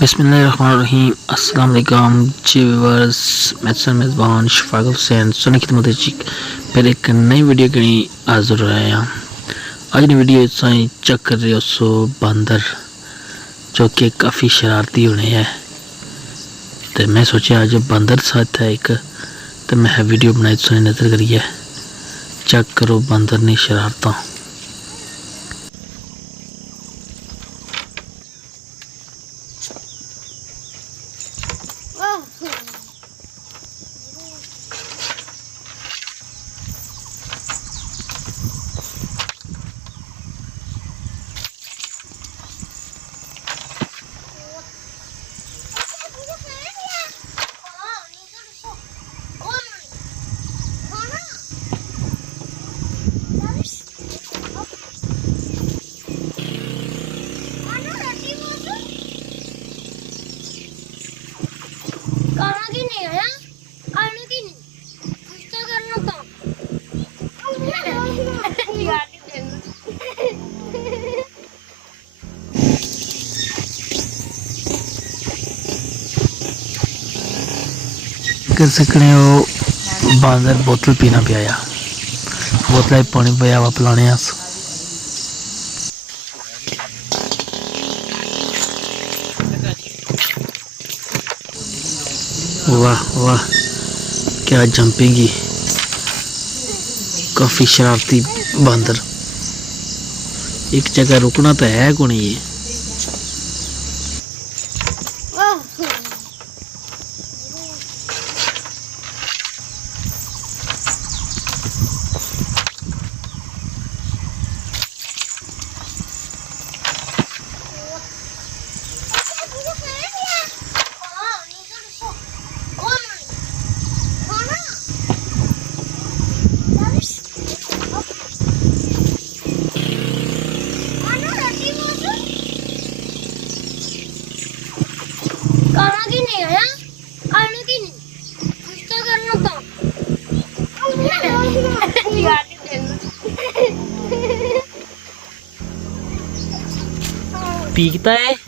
बिस्मिल्लाहिर्रहमानिर्रहीम। अस्सलाम वालेकुम जी व्यूअर्स, मैं मेज़बान शफाक हुसैन सोने की खिदमत फिर एक नई वीडियो के लिए हाजिर रहे हैं। आज की वीडियो साई चेक कर रहे हो सो बंदर जो कि काफ़ी शरारती होने है, तो मैं सोचा आज बंदर साथ है एक, तो मैं वीडियो बनाई सोनी नज़र करिए चेक करो बंदर ने शरारत। कर सकने हो बंदर बोतल पीना पिया, बोतल पानी पिया वा पिलाने। वाह वाह क्या जंपिंग, काफ़ी शरारती बंदर। एक जगह रुकना तो है को नहीं है। पीकता है।